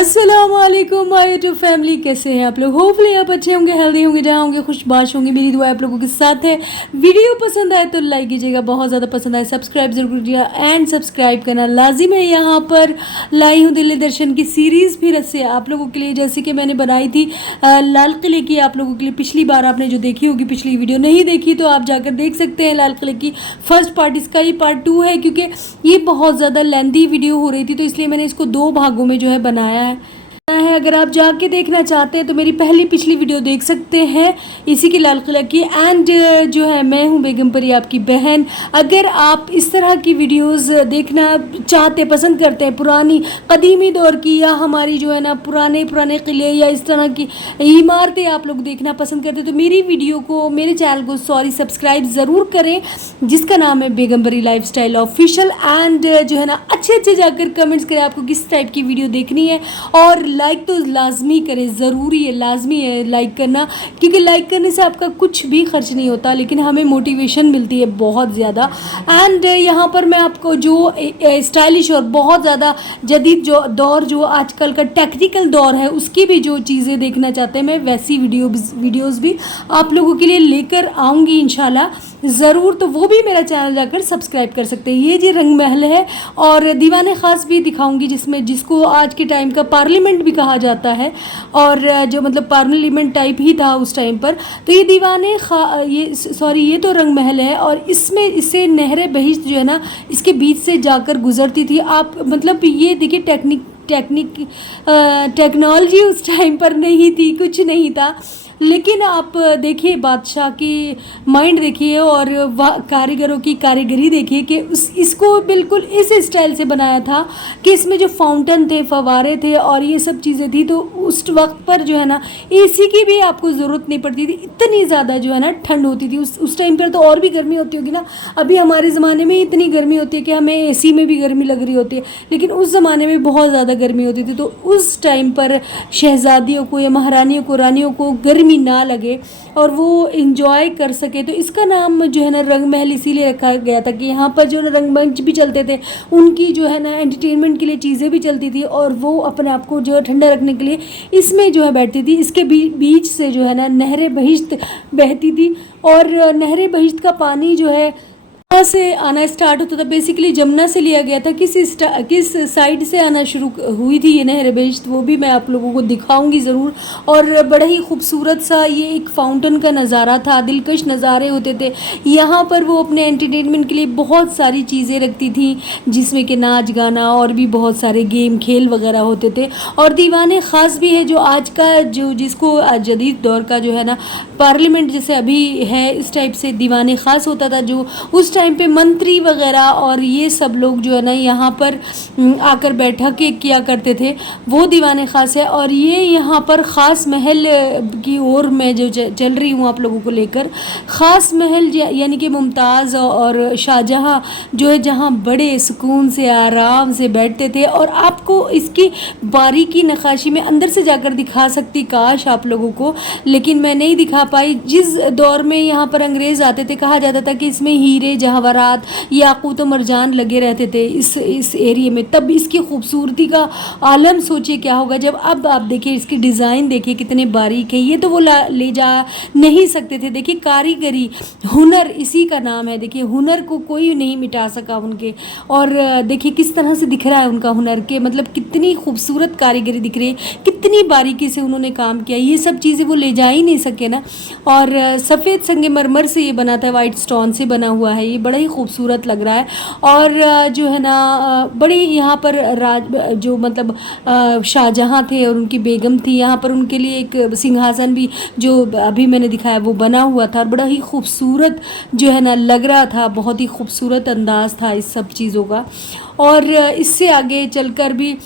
अस्सलाम वालेकुम my YouTube family, कैसे हैं आप लोग। होपफुली आप अच्छे होंगे, हेल्दी होंगे, जहाँ होंगे खुशबाश होंगे। मेरी दुआ आप लोगों के साथ है। वीडियो पसंद आए तो लाइक कीजिएगा, बहुत ज़्यादा पसंद आए सब्सक्राइब जरूर कीजिएगा एंड सब्सक्राइब करना लाजिम है। यहाँ पर लाई हूँ दिल्ली दर्शन की सीरीज़ फिर से आप लोगों के लिए, जैसे कि मैंने बनाई थी लाल किले की आप लोगों के लिए। पिछली बार आपने जो देखी होगी, पिछली वीडियो नहीं देखी तो आप जाकर देख सकते हैं। लाल किले की फर्स्ट पार्ट, इसका ये पार्ट 2 है, क्योंकि ये बहुत ज़्यादा लेंथी वीडियो हो रही थी तो इसलिए मैंने इसको 2 भागों में जो है बनाया है। अगर आप जाके देखना चाहते हैं तो मेरी पिछली वीडियो देख सकते हैं इसी की, लाल किला की। एंड जो है, मैं हूँ बेगम परी, आपकी बहन। अगर आप इस तरह की वीडियोस देखना चाहते, पसंद करते हैं, पुरानी कदीमी दौर की, या हमारी जो है ना पुराने किले या इस तरह की इमारतें आप लोग देखना पसंद करते हैं, तो मेरी वीडियो को, मेरे चैनल को सब्सक्राइब ज़रूर करें, जिसका नाम है बेगम परी लाइफस्टाइल ऑफिशियल। एंड जो है ना, अच्छे जाकर कमेंट्स करें आपको किस टाइप की वीडियो देखनी है, और लाइक तो लाजमी करें, ज़रूरी है, लाजमी है लाइक करना, क्योंकि लाइक करने से आपका कुछ भी खर्च नहीं होता, लेकिन हमें मोटिवेशन मिलती है बहुत ज़्यादा। एंड यहाँ पर मैं आपको जो स्टाइलिश और बहुत ज़्यादा जदीद जो दौर, जो आजकल का टेक्निकल दौर है, उसकी भी जो चीज़ें देखना चाहते हैं, मैं वैसी वीडियोस भी आप लोगों के लिए लेकर आऊँगी इंशाल्लाह ज़रूर। तो वो भी मेरा चैनल जाकर सब्सक्राइब कर सकते हैं। ये जी रंग महल है, और दीवाने ख़ास भी दिखाऊंगी, जिसको आज के टाइम का पार्लियामेंट भी कहा जाता है, और जो मतलब पार्लियामेंट टाइप ही था उस टाइम पर। तो ये तो रंग महल है, और इससे नहर बहिश्त जो है ना, इसके बीच से जाकर गुजरती थी। आप मतलब ये देखिए, टेक्नोलॉजी उस टाइम पर नहीं थी, कुछ नहीं था, लेकिन आप देखिए बादशाह की माइंड देखिए, और कारीगरों की कारीगरी देखिए कि इसको बिल्कुल इस स्टाइल से बनाया था कि इसमें जो फाउंटेन थे, फवारे थे, और ये सब चीज़ें थी। तो उस वक्त पर जो है ना, एसी की भी आपको ज़रूरत नहीं पड़ती थी, इतनी ज़्यादा जो है ना ठंड होती थी। उस टाइम पर तो और भी गर्मी होती होगी ना। अभी हमारे ज़माने में इतनी गर्मी होती है कि हमें एसी में भी गर्मी लग रही होती है, लेकिन उस ज़माने में बहुत ज़्यादा गर्मी होती थी। तो उस टाइम पर शहज़ादियों को या महारानियों को, रानियों को गर्मी ना लगे और वो इंजॉय कर सके, तो इसका नाम जो है ना रंग महल इसीलिए रखा गया था कि यहाँ पर जो है रंगमंच भी चलते थे, उनकी जो है ना एंटरटेनमेंट के लिए चीज़ें भी चलती थी, और वो अपने आप को जो है ठंडा रखने के लिए इसमें जो है बैठती थी। इसके बीच से जो है ना नहर बहिश्त बहती थी, और नहर बहिश्त का पानी जो है यहाँ से आना स्टार्ट होता था। बेसिकली जमुना से लिया गया था। किस साइड से आना शुरू हुई थी ये नहर बहिश्त, वो भी मैं आप लोगों को दिखाऊंगी ज़रूर। और बड़ा ही खूबसूरत सा ये एक फाउंटेन का नज़ारा था, दिलकश नज़ारे होते थे यहाँ पर। वो अपने एंटरटेनमेंट के लिए बहुत सारी चीज़ें रखती थी, जिसमें कि नाच गाना और भी बहुत सारे गेम खेल वगैरह होते थे। और दीवाने ख़ास भी है, जो आज का जिसको जदीद दौर का जो है ना पार्लियामेंट जैसे अभी है, इस टाइप से दीवाने ख़ास होता था। जो उस टाइम पे मंत्री वगैरह और ये सब लोग जो है ना यहाँ पर आकर बैठकें किया करते थे, वो दीवाने ख़ास है। और ये यहाँ पर ख़ास महल की ओर मैं जो चल रही हूँ आप लोगों को लेकर। ख़ास महल यानी कि मुमताज़ और शाहजहाँ जो है, जहाँ बड़े सुकून से आराम से बैठते थे। और आपको इसकी बारीकी नक्काशी में अंदर से जाकर दिखा सकती काश आप लोगों को, लेकिन मैं नहीं दिखा पाई। जिस दौर में यहाँ पर अंग्रेज़ आते थे, कहा जाता था कि इसमें हीरे जवाहरात, याकूत और मरजान लगे रहते थे इस एरिया में। तब इसकी खूबसूरती का आलम सोचिए क्या होगा जब अब आप देखिए इसकी डिज़ाइन देखिए कितने बारीक है। ये तो वो ले जा नहीं सकते थे। देखिए कारीगरी, हुनर, इसी का नाम है। देखिए हुनर को कोई नहीं मिटा सका उनके। और देखिए किस तरह से दिख रहा है उनका हुनर, के मतलब कितनी खूबसूरत कारीगरी दिख रही है, कितनी बारीकी से उन्होंने काम किया। ये सब चीज़ें वो ले जा ही नहीं सके ना। और सफ़ेद संगमरमर से ये बना था, वाइट स्टोन से बना हुआ है, ये बड़ा ही खूबसूरत लग रहा है। और जो है ना बड़ी यहाँ पर जो मतलब शाहजहाँ थे और उनकी बेगम थी, यहाँ पर उनके लिए एक सिंहासन भी जो अभी मैंने दिखाया वो बना हुआ था, और बड़ा ही खूबसूरत जो है ना लग रहा था। बहुत ही खूबसूरत अंदाज़ था इस सब चीज़ों का। और इससे आगे चलकर भी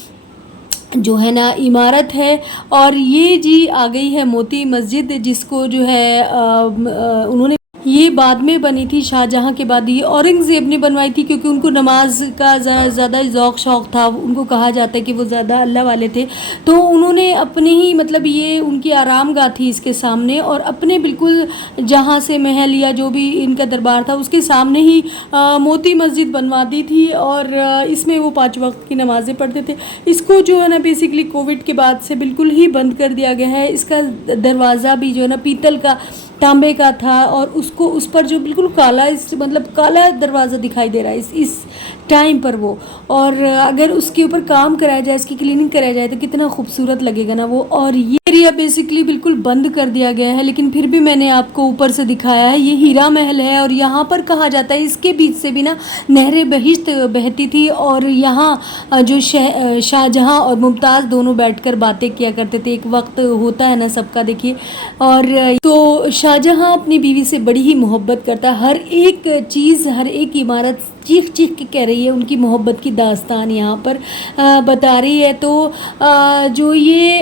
जो है ना इमारत है, और ये जी आ गई है मोती मस्जिद, जिसको जो है उन्होंने ये बाद में बनी थी, शाहजहाँ के बाद ये औरंगज़ेब ने बनवाई थी, क्योंकि उनको नमाज का ज़्यादा ज़ौक़ शौक़ था। उनको कहा जाता है कि वो ज़्यादा अल्लाह वाले थे, तो उन्होंने अपने ही मतलब ये उनकी आरामगाह थी इसके सामने, और अपने बिल्कुल जहाँ से महल या जो भी इनका दरबार था उसके सामने ही मोती मस्जिद बनवा दी थी, और इसमें वो 5 वक्त की नमाज़ें पढ़ते थे। इसको जो है ना बेसिकली कोविड के बाद से बिल्कुल ही बंद कर दिया गया है। इसका दरवाज़ा भी जो है ना पीतल का, तांबे का था, और उसको उस पर जो बिल्कुल काला, इस मतलब काला दरवाज़ा दिखाई दे रहा है इस टाइम पर वो। और अगर उसके ऊपर काम कराया जाए, इसकी क्लीनिंग कराया जाए तो कितना खूबसूरत लगेगा ना वो। और ये एरिया बेसिकली बिल्कुल बंद कर दिया गया है, लेकिन फिर भी मैंने आपको ऊपर से दिखाया है। ये हीरा महल है, और यहाँ पर कहा जाता है इसके बीच से भी ना नहरें बहिश्त बहती थी, और यहाँ जो शाहजहाँ और मुमताज़ दोनों बैठकर बातें किया करते थे। एक वक्त होता है ना सबका, देखिए। और तो शाहजहाँ अपनी बीवी से बड़ी ही मोहब्बत करता है। हर एक चीज़, हर एक इमारत चीख चीख के कह रही है उनकी मोहब्बत की दास्तान यहाँ पर बता रही है। तो जो ये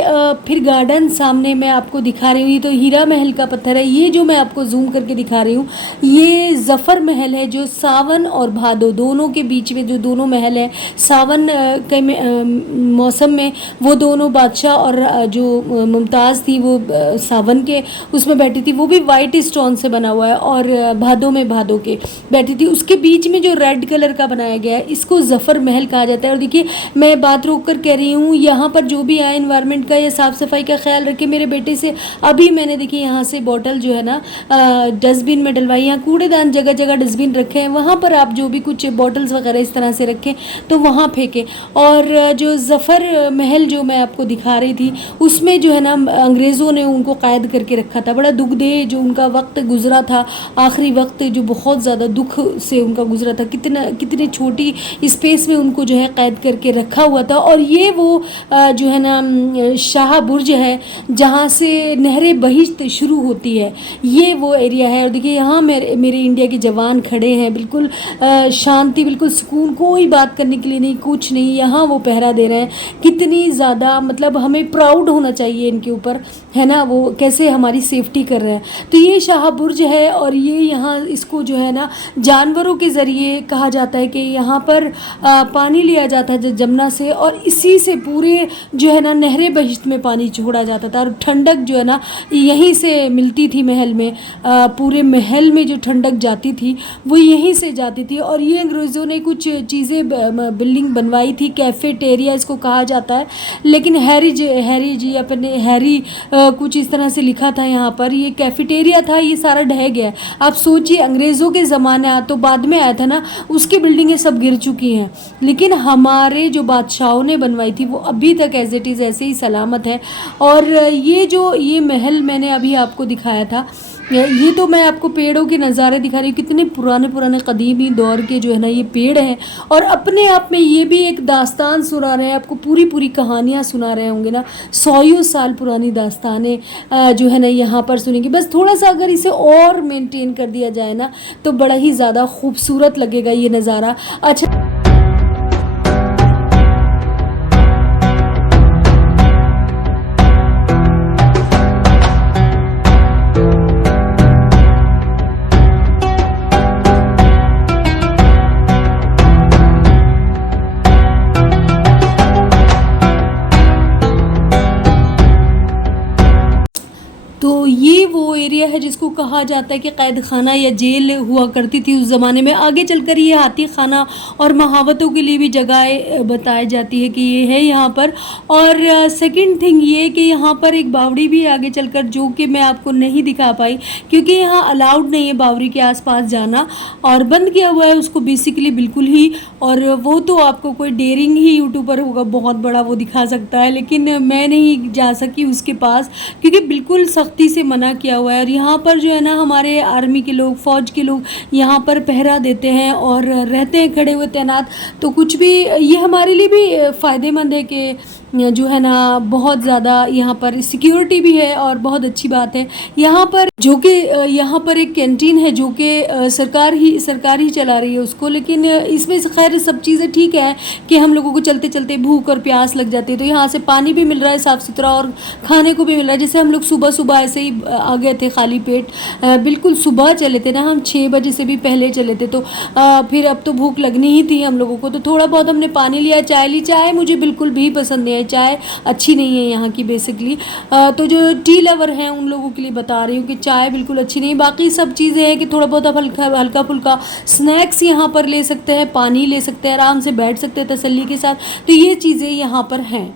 फिर गार्डन सामने मैं आपको दिखा रही हूँ, ये तो हीरा महल का पत्थर है। ये जो मैं आपको जूम करके दिखा रही हूँ, ये ज़फ़र महल है, जो सावन और भादो दोनों के बीच में जो दोनों महल है। सावन के मौसम में वो दोनों बादशाह और जो मुमताज़ थी वो सावन के उसमें बैठी थी, वो भी वाइट स्टोन से बना हुआ है, और भादो में भादो के बैठी थी। उसके बीच में जो रेड कलर का बनाया गया है, इसको ज़फ़र महल कहा जाता है। और देखिए, मैं बात रोक कर कह रही हूँ, यहाँ पर जो भी आए एनवायरनमेंट का या साफ़ सफाई का ख्याल रखें। मेरे बेटे से अभी मैंने देखिए यहाँ से बॉटल जो है ना डस्टबिन में डलवाई। यहाँ कूड़ेदान जगह जगह डस्टबिन रखे हैं, वहाँ पर आप जो भी कुछ बॉटल्स वगैरह इस तरह से रखें तो वहाँ फेंकें। और जो ज़फ़र महल जो मैं आपको दिखा रही थी, उसमें जो है ना अंग्रेज़ों ने उनको कैद करके रखा था। बड़ा दुखदेह जो उनका वक्त गुजरा था, आखिरी वक्त जो बहुत ज़्यादा दुख से उनका गुजरा था। कितने छोटी स्पेस में उनको जो है कैद करके रखा हुआ था। और ये वो जो है ना शाह बुर्ज है, जहाँ से नहरे बहिश्त शुरू होती है, ये वो एरिया है। और देखिए यहाँ मेरे इंडिया के जवान खड़े हैं, बिल्कुल शांति, बिल्कुल सुकून, कोई बात करने के लिए नहीं, कुछ नहीं। यहाँ वो पहरा दे रहे हैं। कितनी ज़्यादा मतलब हमें प्राउड होना चाहिए इनके ऊपर, है ना, वो कैसे हमारी सेफ्टी कर रहे हैं। तो ये शाह बुर्ज है, और ये यहाँ इसको जो है ना जानवरों के ज़रिए कहा जाता है कि यहाँ पर पानी लिया जाता है जमुना से, और इसी से पूरे जो है ना नहरे बहिश्त में पानी छोड़ा जाता था। और ठंडक जो है ना यहीं से मिलती थी महल में, पूरे महल में जो ठंडक जाती थी वो यहीं से जाती थी। और ये अंग्रेज़ों ने कुछ चीज़ें बिल्डिंग बनवाई थी, कैफेटेरिया इसको कहा जाता है, लेकिन हैरी जी अपने हैरी कुछ इस तरह से लिखा था यहाँ पर। ये कैफेटेरिया था, ये सारा ढह गया। आप सोचिए, अंग्रेज़ों के ज़माने तो बाद में आया था ना, उसकी बिल्डिंगें सब गिर चुकी हैं, लेकिन हमारे जो बादशाहों ने बनवाई थी वो अभी तक एज इट इज़ ऐसे ही सलामत है। और ये महल मैंने अभी आपको दिखाया था, ये तो मैं आपको पेड़ों के नज़ारे दिखा रही हूँ। कितने पुराने कदीमी दौर के जो है ना ये पेड़ हैं, और अपने आप में ये भी एक दास्तान सुना रहे हैं आपको, पूरी कहानियाँ सुना रहे होंगे ना। 100 साल पुरानी दास्तानें जो है ना यहाँ पर सुनेंगे। बस थोड़ा सा अगर इसे और मेंटेन कर दिया जाए ना तो बड़ा ही ज़्यादा खूबसूरत लगेगा ये नज़ारा। अच्छा, तो ये वो एरिया है जिसको कहा जाता है कि कैद खाना या जेल हुआ करती थी उस ज़माने में। आगे चलकर ये हाथी खाना और महावतों के लिए भी जगह बताई जाती है कि ये है यहाँ पर। और सेकंड थिंग ये कि यहाँ पर एक बावड़ी भी है आगे चलकर, जो कि मैं आपको नहीं दिखा पाई क्योंकि यहाँ अलाउड नहीं है बावड़ी के आसपास जाना, और बंद किया हुआ है उसको बेसिकली बिल्कुल ही। और वो तो आपको कोई डेयरिंग ही यूट्यूबर होगा बहुत बड़ा, वो दिखा सकता है, लेकिन मैं नहीं जा सकी उसके पास क्योंकि बिल्कुल सख्ती से मना किया हुआ है। और यहाँ पर जो है ना हमारे आर्मी के लोग, फ़ौज के लोग यहाँ पर पहरा देते हैं और रहते हैं खड़े हुए तैनात। तो कुछ भी ये हमारे लिए भी फ़ायदेमंद है कि जो है ना बहुत ज़्यादा यहाँ पर सिक्योरिटी भी है और बहुत अच्छी बात है। यहाँ पर जो कि यहाँ पर एक कैंटीन है जो कि सरकार ही चला रही है उसको, लेकिन इसमें से खैर सब चीज़ें ठीक है कि हम लोगों को चलते चलते भूख और प्यास लग जाती है, तो यहाँ से पानी भी मिल रहा है साफ़ सुथरा और खाने को भी मिल रहा है। जैसे हम लोग सुबह सुबह ऐसे ही आ गए थे खाली पेट, बिल्कुल सुबह चले थे ना, हम 6 बजे से भी पहले चले थे, तो फिर अब तो भूख लगनी ही थी हम लोगों को, तो थोड़ा बहुत हमने पानी लिया, चाय ली। चाय मुझे बिल्कुल भी पसंद नहीं है, चाय अच्छी नहीं है यहाँ की बेसिकली। तो जो टी लवर हैं उन लोगों के लिए बता रही हूँ कि चाय बिल्कुल अच्छी नहीं। बाकी सब चीज़ें हैं कि थोड़ा बहुत आप हल्का फुल्का स्नैक्स यहाँ पर ले सकते हैं, पानी ले सकते हैं, आराम से बैठ सकते हैं तसल्ली के साथ, तो ये चीज़ें यहाँ पर हैं।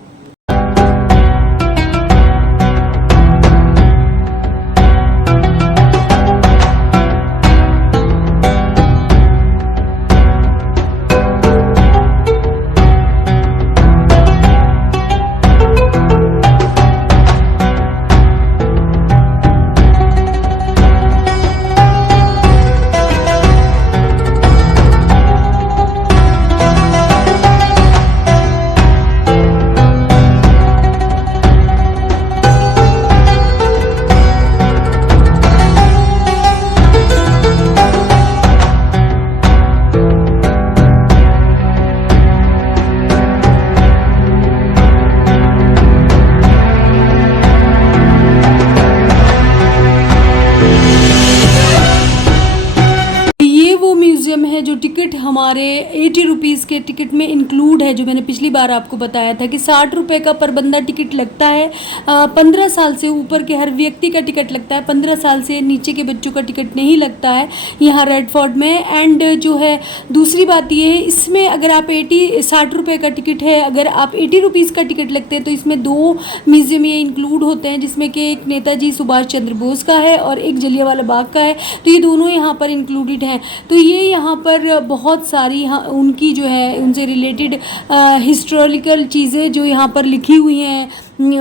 है जो टिकट हमारे 80 रुपीज़ के टिकट में इंक्लूड है, जो मैंने पिछली बार आपको बताया था कि 60 रुपये का पर बंदा टिकट लगता है। 15 साल से ऊपर के हर व्यक्ति का टिकट लगता है, 15 साल से नीचे के बच्चों का टिकट नहीं लगता है यहाँ रेड फोर्ट में। एंड जो है दूसरी बात ये है, इसमें अगर आप 60 रुपये का टिकट है, अगर आप 80 रुपीज़ का टिकट लगते हैं तो इसमें 2 म्यूज़ियम ये इंक्लूड होते हैं, जिसमें कि एक नेताजी सुभाष चंद्र बोस का है और एक जलियांवाला बाग का है, तो ये दोनों यहाँ पर इंक्लूडेड हैं। तो ये यहाँ पर बहुत सारी उनकी जो है उनसे रिलेटेड हिस्टोरिकल चीज़ें जो यहाँ पर लिखी हुई हैं,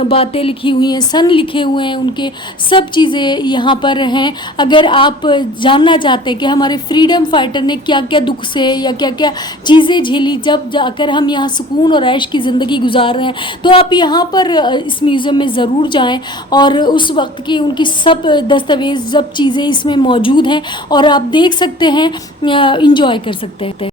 बातें लिखी हुई हैं, सन लिखे हुए हैं, उनके सब चीज़ें यहाँ पर हैं। अगर आप जानना चाहते हैं कि हमारे फ्रीडम फाइटर ने क्या क्या दुख से या क्या क्या चीज़ें झेली जब जाकर हम यहाँ सुकून और ऐश की ज़िंदगी गुजार रहे हैं, तो आप यहाँ पर इस म्यूज़ियम में ज़रूर जाएं और उस वक्त की उनकी सब दस्तावेज़, सब चीज़ें इसमें मौजूद हैं और आप देख सकते हैं, इंजॉय कर सकते हैं।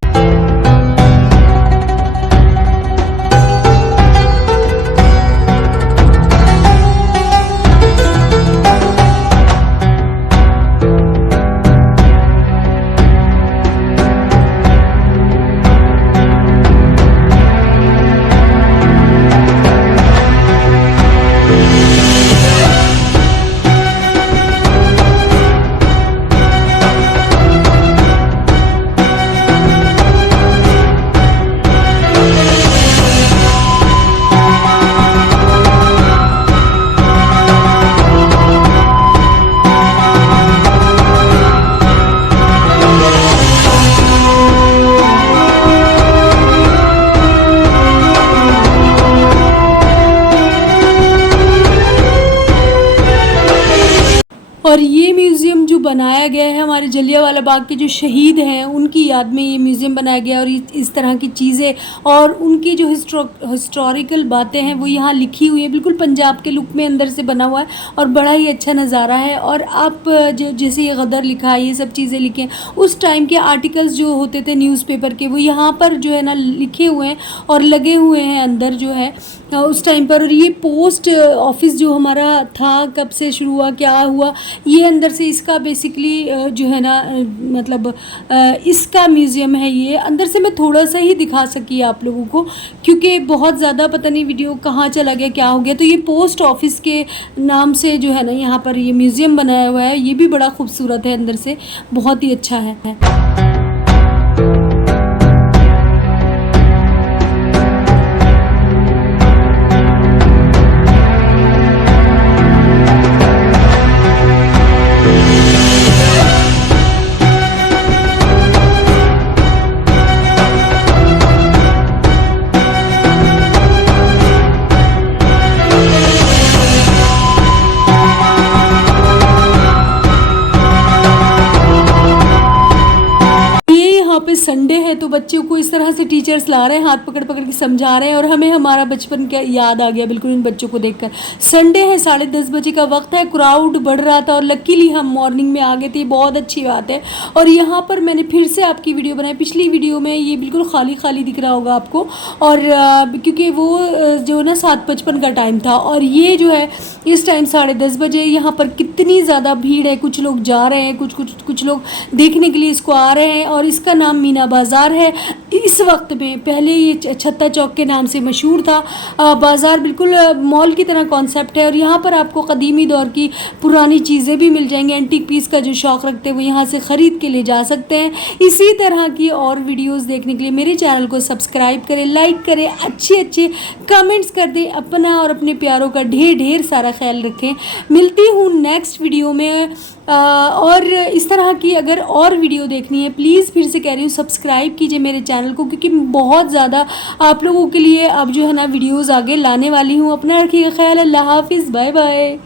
और ये म्यूज़ियम जो बनाया गया है, हमारे जलियांवाला बाग के जो शहीद हैं उनकी याद में ये म्यूज़ियम बनाया गया और इस तरह की चीज़ें और उनकी जो हिस्टोरिकल बातें हैं वो यहाँ लिखी हुई है। बिल्कुल पंजाब के लुक में अंदर से बना हुआ है और बड़ा ही अच्छा नज़ारा है। और आप जैसे ये गदर लिखा है, ये सब चीज़ें लिखें, उस टाइम के आर्टिकल्स जो होते थे न्यूज़पेपर के, वो यहाँ पर जो है ना लिखे हुए हैं और लगे हुए हैं अंदर जो है उस टाइम पर। और ये पोस्ट ऑफिस जो हमारा था, कब से शुरू हुआ, क्या हुआ, ये अंदर से इसका बेसिकली जो है ना मतलब इसका म्यूज़ियम है। ये अंदर से मैं थोड़ा सा ही दिखा सकी आप लोगों को, क्योंकि बहुत ज़्यादा पता नहीं वीडियो कहाँ चला गया, क्या हो गया। तो ये पोस्ट ऑफिस के नाम से जो है ना यहाँ पर ये म्यूज़ियम बनाया हुआ है। ये भी बड़ा खूबसूरत है, अंदर से बहुत ही अच्छा है। यहाँ पे संडे है तो बच्चों को इस तरह से टीचर्स ला रहे हैं, हाथ पकड़ पकड़ के समझा रहे हैं, और हमें हमारा बचपन का याद आ गया बिल्कुल इन बच्चों को देखकर। संडे है, 10:30 बजे का वक्त है, क्राउड बढ़ रहा था और लकीली हम मॉर्निंग में आ गए थे, बहुत अच्छी बात है। और यहाँ पर मैंने फिर से आपकी वीडियो बनाई, पिछली वीडियो में ये बिल्कुल खाली खाली दिख रहा होगा आपको, और क्योंकि वो जो ना 7:55 का टाइम था, और ये जो है इस टाइम 10:30 बजे। यहाँ पर कितनी ज़्यादा भीड़ है, कुछ लोग जा रहे हैं, कुछ लोग देखने के लिए इसको आ रहे हैं। और इसका नाम मीना बाज़ार है। इस वक्त में पहले ये छत्ता चौक के नाम से मशहूर था। बाज़ार बिल्कुल मॉल की तरह कॉन्सेप्ट है, और यहाँ पर आपको कदीमी दौर की पुरानी चीज़ें भी मिल जाएंगी। एंटीक पीस का जो शौक़ रखते हैं वो यहाँ से ख़रीद के ले जा सकते हैं। इसी तरह की और वीडियोज़ देखने के लिए मेरे चैनल को सब्सक्राइब करें, लाइक करें, अच्छे कमेंट्स कर दें। अपना और अपने प्यारों का ढेर सारा ख्याल रखें। मिलती हूँ नेक्स्ट वीडियो में। और इस तरह की अगर और वीडियो देखनी है, प्लीज़ फिर से कह रही हूँ सब्सक्राइब कीजिए मेरे चैनल को, क्योंकि बहुत ज़्यादा आप लोगों के लिए अब जो है ना वीडियोज़ आगे लाने वाली हूँ। अपना रखिएगा ख्याल। अल्लाह हाफिज़, बाय बाय।